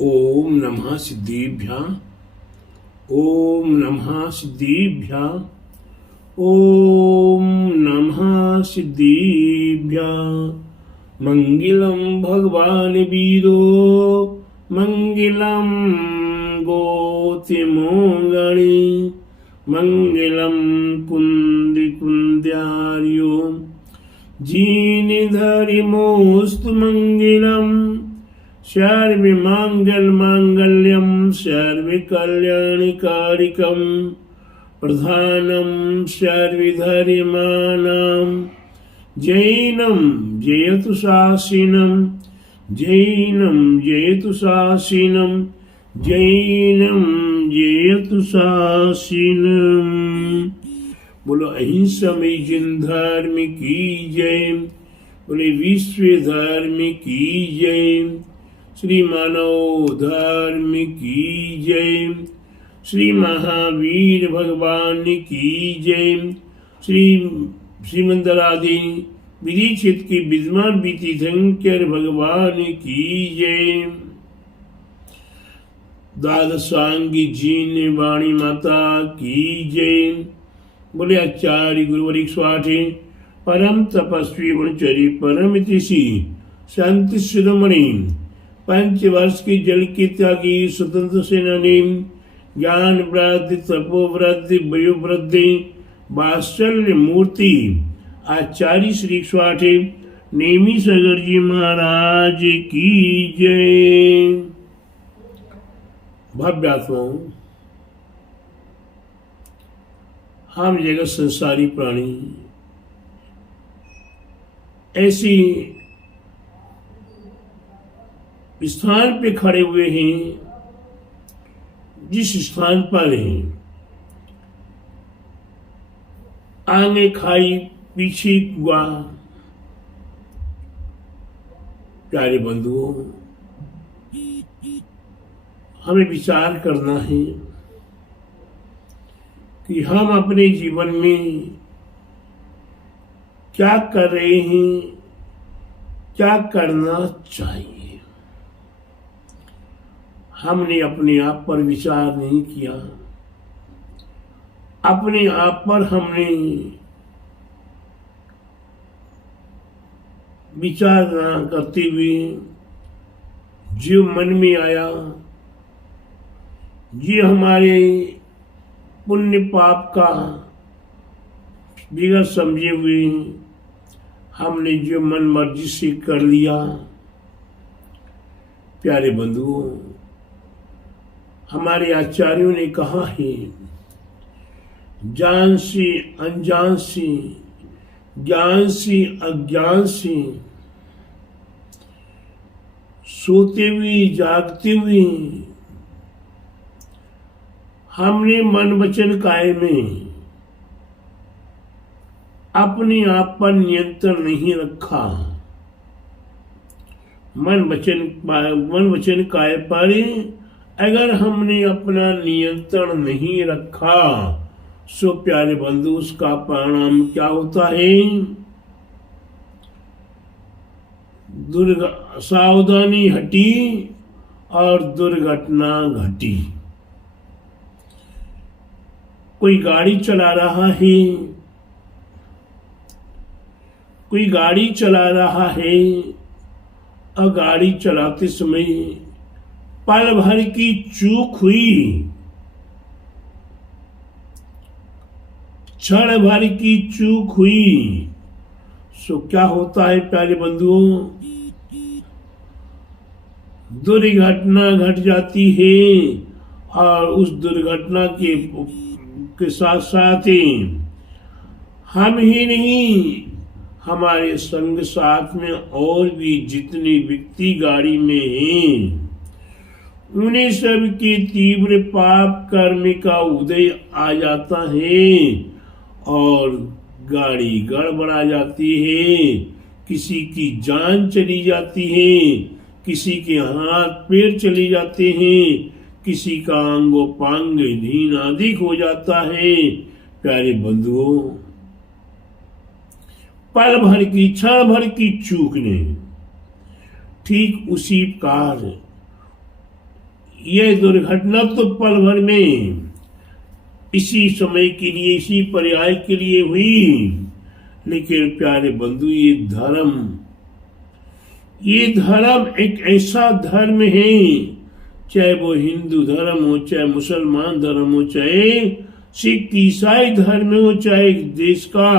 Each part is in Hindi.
ओम नमः सिद्धिभ्यां। ओम नमः सिद्धिभ्यां। ओम नमः सिद्धिभ्यां। मंगलम भगवान वीरो मंगलम गोतिमोगणी मंगलम कुंदी कुंद्यार्यो जीनिधरि मोस्तु मंगलम सर्वे मांगल मांगल्यम सर्वे कल्याणकारिकम प्रधानम सर्वधर्माणां जैनम जयतु शासिनम जैनम जयतु शासिनम जैनम जयतु शासिनम। बोलो अहिंसा में जिन धर्म की जय। बोले विश्व धर्म की जय। श्री मानव धर्म की जय। श्री महावीर भगवान की जय। श्रीमंदरादि विधि क्षेत्र के विद्वान बीती शंकर भगवान की जय। द्वादशांगी जीन वाणी माता की जय। बोले आचार्य गुरुवरिक स्वाठे परम तपस्वी गुणचरी परम ऋषि संत शिरोमणि 5 वर्ष की जल की त्यागी स्वतंत्र सेनानी ज्ञान वृद्धि तपो वृद्धि वयो वृद्धि वात्सल्य मूर्ति आचार्य श्री स्वाठे नेमी सगर जी महाराज की जय। भव्यात्माओं, हम जगत संसारी प्राणी ऐसी स्थान पे खड़े हुए हैं जिस स्थान पर आगे खाई पीछे कुआ। प्यारे बंधुओं, हमें विचार करना है कि हम अपने जीवन में क्या कर रहे हैं, क्या करना चाहिए। हमने अपने आप पर विचार नहीं किया। अपने आप पर हमने विचार न करते हुए जो मन में आया, ये हमारे पुण्य पाप का बिगड़ समझे हुए हमने जो मन मर्जी से कर लिया। प्यारे बंधुओं, हमारे आचार्यों ने कहा है, जान से अनजान से, ज्ञान से अज्ञान से, सोते हुए जागते हुए हमने मन वचन काया में अपने आप पर नियंत्रण नहीं रखा। मन वचन काया पर अगर हमने अपना नियंत्रण नहीं रखा, सो प्यारे बंधु उसका परिणाम क्या होता है? सावधानी हटी और दुर्घटना घटी। कोई गाड़ी चला रहा है, कोई गाड़ी चला रहा है और गाड़ी चलाते समय पल भर की चूक हुई, क्षण भर की चूक हुई, सो क्या होता है प्यारे बंधुओं? दुर्घटना घट जाती है और उस दुर्घटना के साथ साथ हम ही नहीं, हमारे संग साथ में और भी जितने व्यक्ति गाड़ी में हैं, उन्हें सब के तीव्र पाप कर्म का उदय आ जाता है और गाड़ी गड़बड़ा जाती है। किसी की जान चली जाती है, किसी के हाथ पैर चले जाते हैं, किसी का अंगोपांग दीन अधिक हो जाता है। प्यारे बंधुओं, पल भर की क्षण भर की चूक ने ठीक उसी प्रकार यह दुर्घटना तो पल भर में इसी समय के लिए, इसी पर्याय के लिए हुई, लेकिन प्यारे बंधु ये धर्म एक ऐसा धर्म है, चाहे वो हिंदू धर्म हो, चाहे मुसलमान धर्म हो, चाहे सिख ईसाई धर्म हो, चाहे देश का,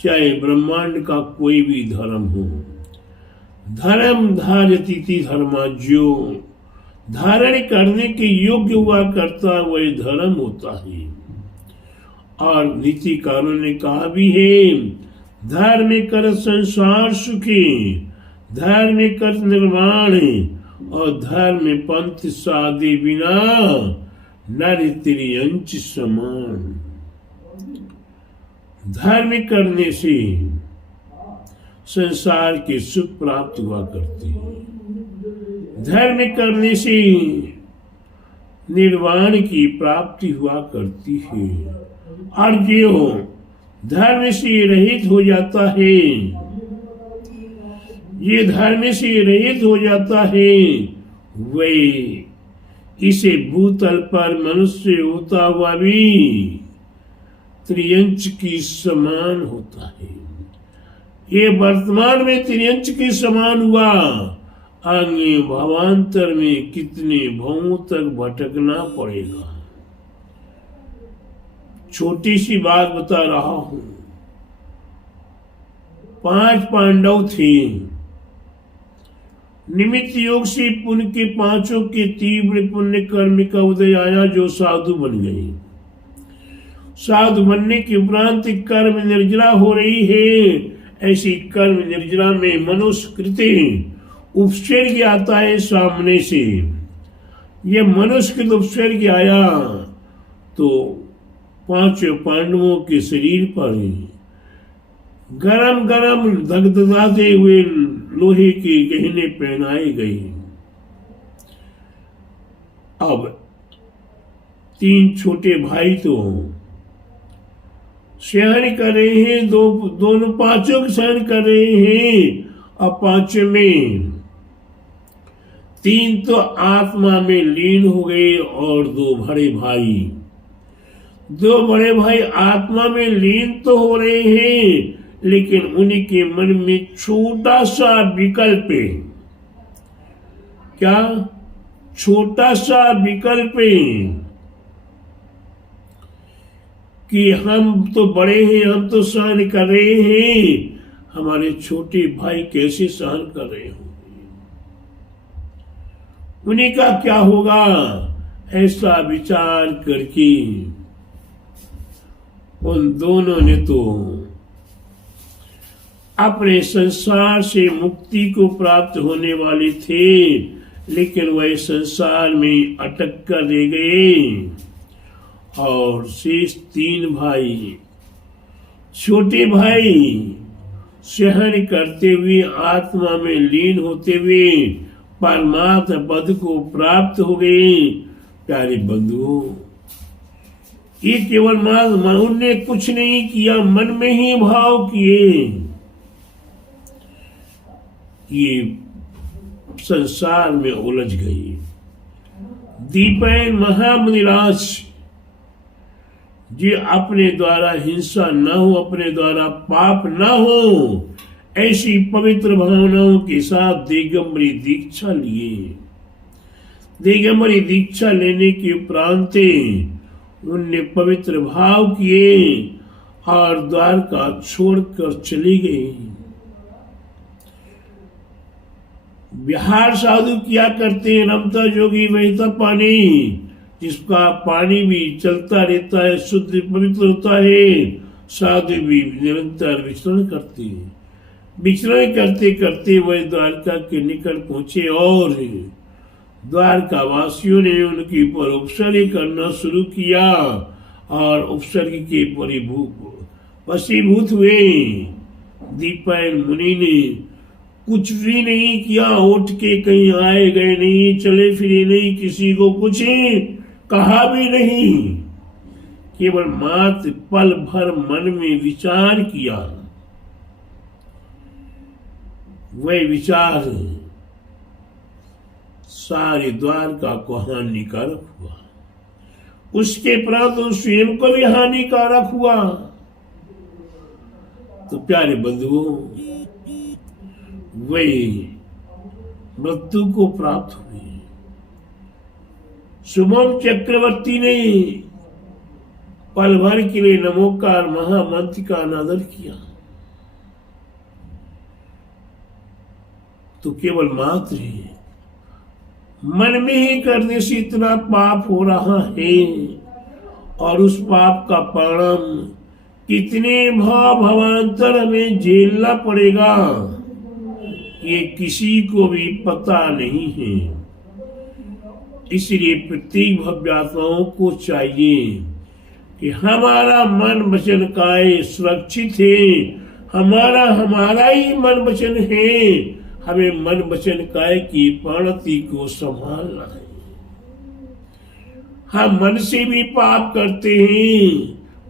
चाहे ब्रह्मांड का कोई भी धर्म हो, धर्म धार्यति धर्माज्यो, धारण करने के योग्य हुआ करता वही धर्म होता है। और नीतिकारों ने कहा भी है, धर्म कर संसार सुखी, धर्म कर निर्माण, और धर्म पंथ साधे बिना नर त्रियंच समान। धर्म करने से संसार के सुख प्राप्त हुआ करते हैं, धर्म करने से निर्वाण की प्राप्ति हुआ करती है, और जो धर्म से रहित हो जाता है, ये धर्म से रहित हो जाता है, वे इसे भूतल पर मनुष्य होता हुआ भी त्रियंच की समान होता है। ये वर्तमान में त्रियंच के समान हुआ, आगे भावांतर में कितने भवों तक भटकना पड़ेगा। छोटी सी बात बता रहा हूं, 5 पांडव थे, निमित्त योग से पुण्य के 5 के तीव्र पुण्य कर्म का उदय आया, जो साधु बन गए। साधु बनने के उपरांत कर्म निर्जरा हो रही है, ऐसी कर्म निर्जरा में मनुष्यकृत उपसर्ग आता है सामने से। यह मनुष्यकृत उपसर्ग आया तो 5 पांडवों के शरीर पर गरम गरम धगधगाते हुए लोहे के गहने पहनाए गए। अब 3 छोटे भाई तो सहन कर रहे हैं, दोनों 5 सहन कर रहे हैं, और 5 में 3 तो आत्मा में लीन हो गए, और 2 बड़े भाई आत्मा में लीन तो हो रहे हैं, लेकिन उन्हीं के मन में छोटा सा विकल्प है। क्या? छोटा सा विकल्प है कि हम तो बड़े हैं, हम तो सहन कर रहे हैं, हमारे छोटे भाई कैसे सहन कर रहे होंगे, उन्हीं का क्या होगा। ऐसा विचार करके उन दोनों ने तो अपने संसार से मुक्ति को प्राप्त होने वाले थे, लेकिन वह संसार में अटक कर रह गए। और शेष 3 भाई, छोटे भाई सहन करते हुए, आत्मा में लीन होते हुए परमात्मा पद को प्राप्त हो गए। प्यारे बंधुओं, ये केवल उनने कुछ नहीं किया, मन में ही भाव किए, ये संसार में उलझ गई। दीपैन महामुनिराज जी, अपने द्वारा हिंसा न हो, अपने द्वारा पाप न हो, ऐसी पवित्र भावनाओं के साथ दिगंबरी दीक्षा लिए। दिगंबरी दीक्षा लेने के उपरांत उनने पवित्र भाव किए और द्वारका छोड़कर चली गई। बिहार साधु क्या करते हैं, रमता जोगी बहता पानी, जिसका पानी भी चलता रहता है, शुद्ध पवित्र होता है। साधु भी निरंतर विचरण करते हैं। विचरण करते करते वह द्वारका के निकट पहुंचे, और द्वारका वासियों ने उनके ऊपर उपसर्ग करना शुरू किया, और उपसर्ग के वशीभूत हुए। दीपैन मुनि ने कुछ भी नहीं किया, उठ के कहीं आए गए नहीं, चले फिरे नहीं, किसी को कुछ कहा भी नहीं, केवल मात्र पल भर मन में विचार किया। वह विचार सारे द्वारका को हानिकारक हुआ, उसके प्रांत स्वयं को भी हानिकारक हुआ। तो प्यारे बंधुओं, वे मृत्यु को प्राप्त हुए। शुभम चक्रवर्ती ने पल भर के लिए नमोकार महामंत्र का अनादर किया तो केवल मात्र है, मन में ही करने से इतना पाप हो रहा है, और उस पाप का परिणाम कितने भवांतर हमें झेलना पड़ेगा ये किसी को भी पता नहीं है। इसलिए प्रत्येक भव्यात्माओं को चाहिए कि हमारा मन वचन काय सुरक्षित है, हमारा ही मन वचन है, हमें मन वचन काय की परिणति को संभालना है। हम मन से भी पाप करते हैं,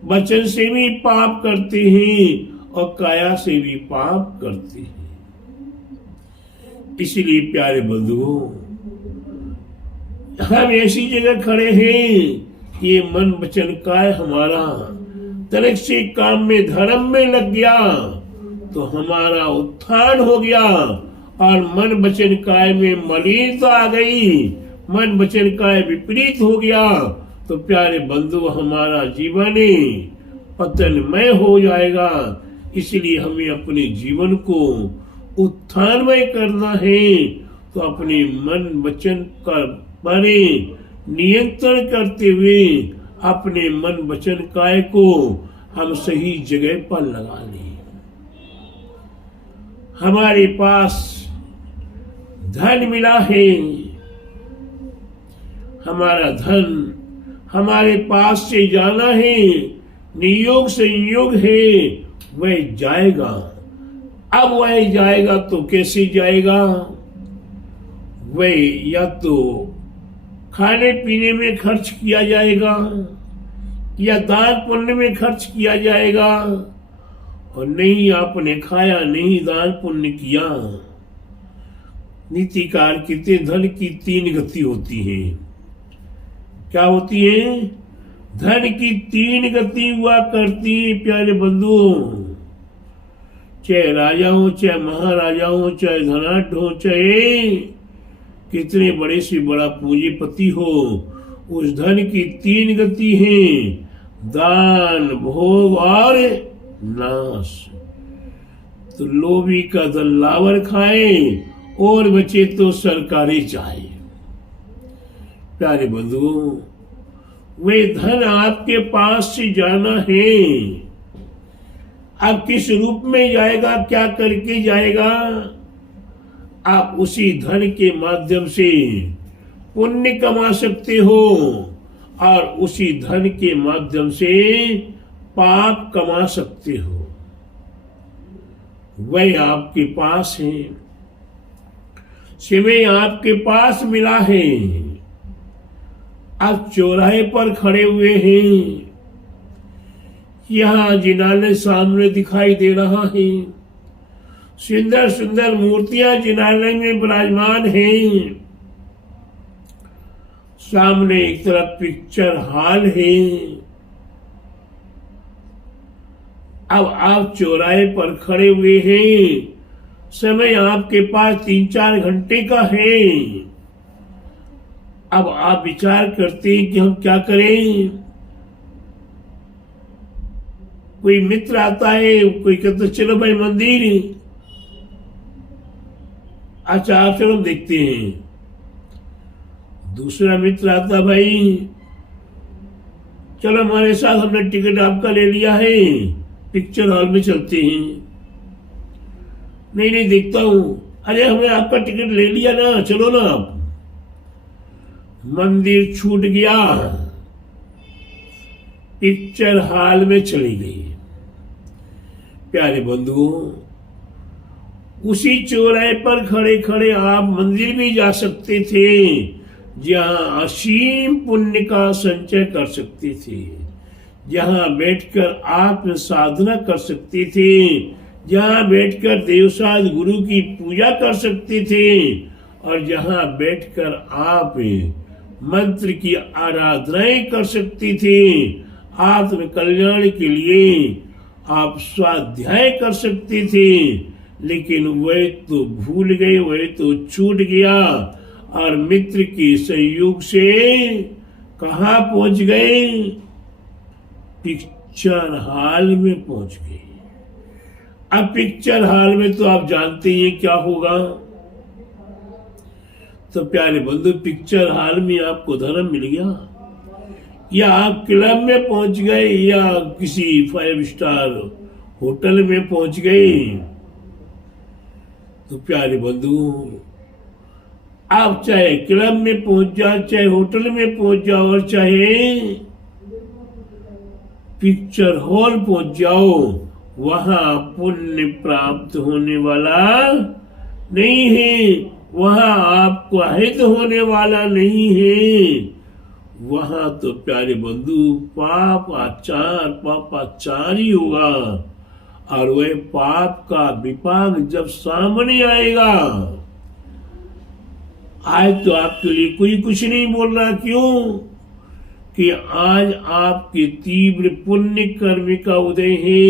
वचन से भी पाप करते हैं, और काया से भी पाप करते हैं। इसलिए प्यारे बंधुओं, हम ऐसी जगह खड़े हैं कि ये मन वचन काय हमारा तनिक से काम में धर्म में लग गया तो हमारा उत्थान हो गया, और मन वचन काय में मलिनता आ गई, मन वचन काय विपरीत हो गया तो प्यारे बंधु हमारा जीवन पतनमय हो जाएगा। इसलिए हमें अपने जीवन को उत्थानमय करना है, तो अपने मन वचन का बने नियंत्रण करते हुए अपने मन वचन काय को हम सही जगह पर लगा लें। हमारे पास धन मिला है, हमारा धन हमारे पास से जाना है, नियोग संयोग है, वह जाएगा। अब वह जाएगा तो कैसे जाएगा? वह या तो खाने पीने में खर्च किया जाएगा, या दान पुण्य में खर्च किया जाएगा, और नहीं आपने खाया, नहीं दान पुण्य किया। नीतिकार कहते धन की 3 गति होती है। क्या होती है? धन की 3 गति हुआ करती है प्यारे बंधुओं। चाहे राजा हो, चाहे महाराजा हो, चाहे धनाढ्य हो, चाहे कितने बड़े से बड़ा पूंजीपति हो, उस धन की 3 गति है, दान, भोग और नाश। तो लोभी का धन लावर खाए और बचे तो सरकारी चाहे। प्यारे बंधुओं, वे धन आपके पास से जाना है। आप किस रूप में जाएगा, क्या करके जाएगा? आप उसी धन के माध्यम से पुण्य कमा सकते हो, और उसी धन के माध्यम से पाप कमा सकते हो। वह आपके पास है, समय आपके पास मिला है। आप चौराहे पर खड़े हुए हैं, यहाँ जिनालय सामने दिखाई दे रहा है, सुंदर सुंदर मूर्तियां जिनालय में विराजमान हैं। सामने एक तरफ पिक्चर हॉल है। अब आप चौराहे पर खड़े हुए हैं, समय आपके पास 3-4 घंटे का है। अब आप विचार करते हैं कि हम क्या करें। कोई मित्र आता है, कोई कहता चलो भाई मंदिर, अच्छा आप चलो देखते हैं। दूसरा मित्र आता, भाई चलो हमारे साथ, हमने टिकट आपका ले लिया है, पिक्चर हॉल में चलते हैं। नहीं नहीं देखता हूं। अरे हमने आपका टिकट ले लिया ना, चलो ना आप। मंदिर छूट गया, पिक्चर हॉल में चली गई। प्यारे बंधुओं, उसी चौराहे पर खड़े खड़े आप मंदिर भी जा सकते थे, जहां असीम पुण्य का संचय कर सकते थे, जहां बैठकर आत्म साधना कर सकते थे, जहां बैठकर देवसाद गुरु की पूजा कर सकते थे, और जहां बैठकर आप मंत्र की आराधनाएं कर सकती थी, आत्म कल्याण के लिए आप स्वाध्याय कर सकते थे, लेकिन वह तो भूल गए, वह तो छूट गया और मित्र के सहयोग से कहाँ पहुंच गए? पिक्चर हॉल में पहुंच गए। अब पिक्चर हॉल में तो आप जानते ही क्या होगा। तो प्यारे बंधु, पिक्चर हॉल में आपको धर्म मिल गया, या आप क्लब में पहुंच गए, या किसी 5 स्टार होटल में पहुंच गए। तो प्यारे बंधु, आप चाहे क्लब में पहुंच जाओ, चाहे होटल में पहुंच जाओ, और चाहे पिक्चर हॉल पहुंच जाओ, वहां पुण्य प्राप्त होने वाला नहीं है, वहां आपको हित होने वाला नहीं है। वहां तो प्यारे बंधु पापाचार ही होगा, और वह पाप का विपाक जब सामने आएगा, आज तो आपके लिए कोई कुछ नहीं बोल रहा। क्यों? कि आज आपके तीव्र पुण्य कर्म का उदय है।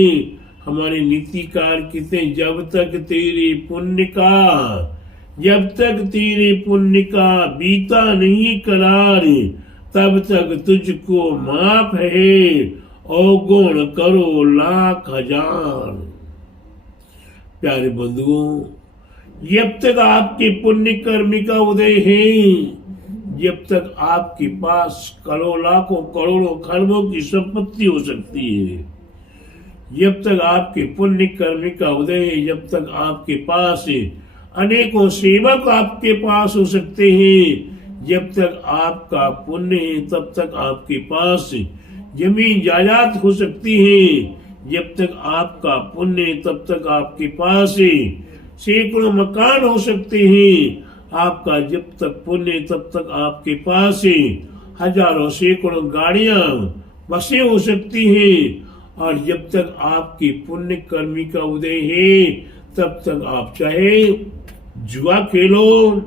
हमारे नीतिकार कहते हैं, जब तक तेरे पुण्य का बीता नहीं करार, तब तक तुझको माफ है, अवगुण करो लाख हजार। प्यारे बंधुओं, जब तक आपके पुण्य कर्म का उदय है, जब तक आपके पास लाखों करोड़ों खरबों की संपत्ति हो सकती है, जब तक आपके पुण्य कर्म का उदय है, जब तक आपके पास अनेकों सेवक आपके पास हो सकते हैं, जब तक आपका पुण्य है, तब तक आपके पास जमीन जायदाद हो सकती है, जब तक आपका पुण्य है, तब तक आपके पास सैकड़ों मकान हो सकते हैं। आपका जब तक पुण्य, तब तक आपके पास हजारों सैकड़ों गाड़ियां, बसें हो सकती हैं। और जब तक आपकी पुण्य कर्मी का उदय है, तब तक आप चाहे जुआ खेलो,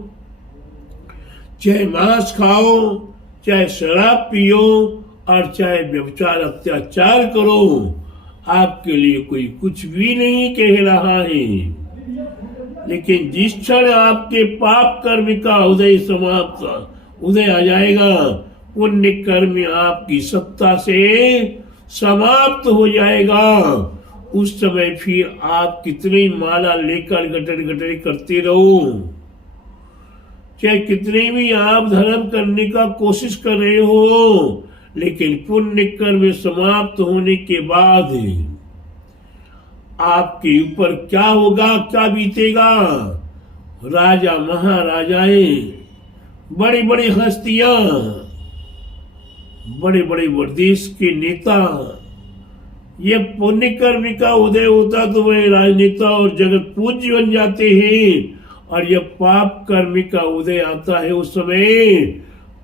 चाहे मांस खाओ, चाहे शराब पियो, और चाहे व्यभिचार अत्याचार करो, आपके लिए कोई कुछ भी नहीं कह रहा है। लेकिन जिस क्षण आपके पाप कर्म का उदय आ जाएगा, पुण्य कर्म आपकी सत्ता से समाप्त हो जाएगा, उस समय फिर आप कितनी माला लेकर गटर करते रहो, चाहे कितने भी आप धर्म करने का कोशिश कर रहे हो, लेकिन पुण्य कर्म समाप्त होने के बाद आपके ऊपर क्या होगा, क्या बीतेगा? राजा महाराजाएं, बड़ी बड़ी हस्तियां, बड़े बड़े देश के नेता, ये पुण्य कर्म का उदय होता तो वह राजनेता और जगत पूज्य बन जाते हैं। और जब पाप कर्म का उदय आता है, उस समय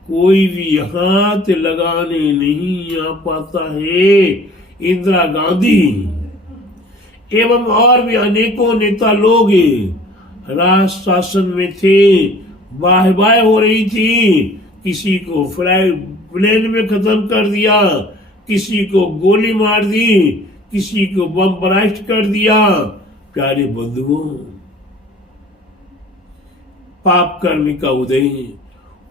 कोई भी हाथ लगाने नहीं आ पाता है। इंदिरा गांधी एवं और भी अनेकों नेता लोग राज शासन में थे, वाह हो रही थी, किसी को प्लेन में खत्म कर दिया, किसी को गोली मार दी, किसी को बम ब्लास्ट कर दिया। प्यारे बंधुओं, पाप कर्म का उदय,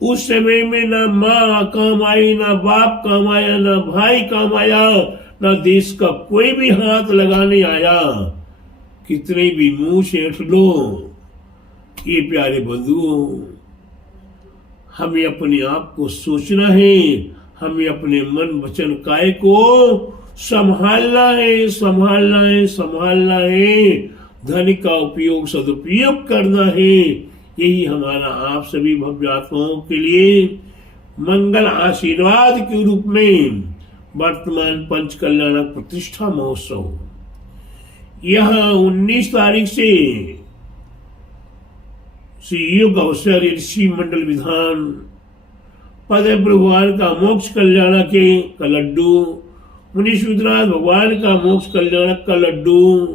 उस समय में ना माँ काम आई, ना बाप काम आया, ना भाई काम आया, ना देश का कोई भी हाथ लगाने आया। कितने भी मुंह से हट लो, ये प्यारे बंधुओं, हमें अपने आप को सोचना है, हमें अपने मन वचन काय को संभालना है, संभालना है। धन का उपयोग सदुपयोग करना है। यही हमारा आप सभी भव्य आत्माओं के लिए मंगल आशीर्वाद के रूप में वर्तमान पंच कल्याणक प्रतिष्ठा महोत्सव यहाँ 19 तारीख से श्री योग अवसर ऋषि मंडल विधान पद भगवान का मोक्ष कल्याणक का लड्डू, मुनीश विद्यनाथ भगवान का मोक्ष कल्याणक का लड्डू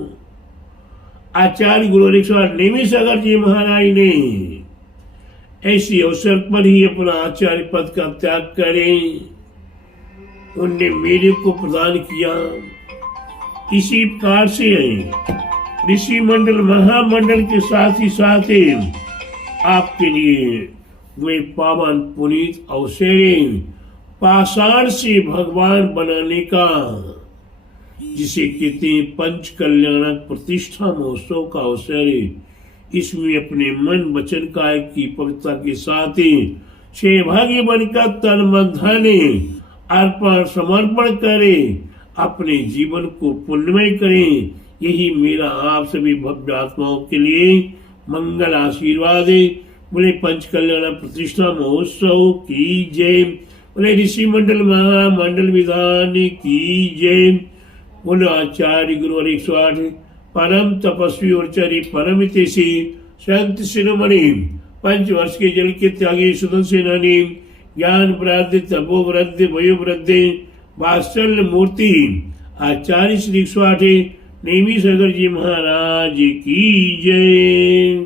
आचार्य गुरु नेमी सागर जी महाराज ने ऐसी अवसर पर ही अपना आचार्य पद का त्याग करें। उनने मेरे को प्रदान किया। इसी प्रकार से ऋषि मंडल महामंडल के साथ ही आपके लिए वे पावन पुनीत अवसर पाषाण से भगवान बनाने का, जिसे कहते हैं पंच कल्याणक प्रतिष्ठा महोत्सव का अवसर है। इसमें अपने मन वचन काय की पवित्रता के साथ सौभाग्य बनकर तन मन धन अर्पण समर्पण करें, अपने जीवन को पुण्यमय करें। यही मेरा आप सभी भव्य आत्माओं के लिए मंगल आशीर्वाद है। बोले पंच कल्याण प्रतिष्ठा महोत्सव की जय। बोले ऋषि मंडल महामंडल विधान की जय। बोलो आचार्य गुरु 108 परम तपस्वी और चरी परम हितैषी संत शिरोमणि पंच वर्ष के जल के त्यागी सुदन सेनानी ज्ञान वृद्धि तपो वृद्धि वयो वृद्धि वात्सल्य मूर्ति आचार्य श्री 108 नेमी सागर जी महाराज की जय।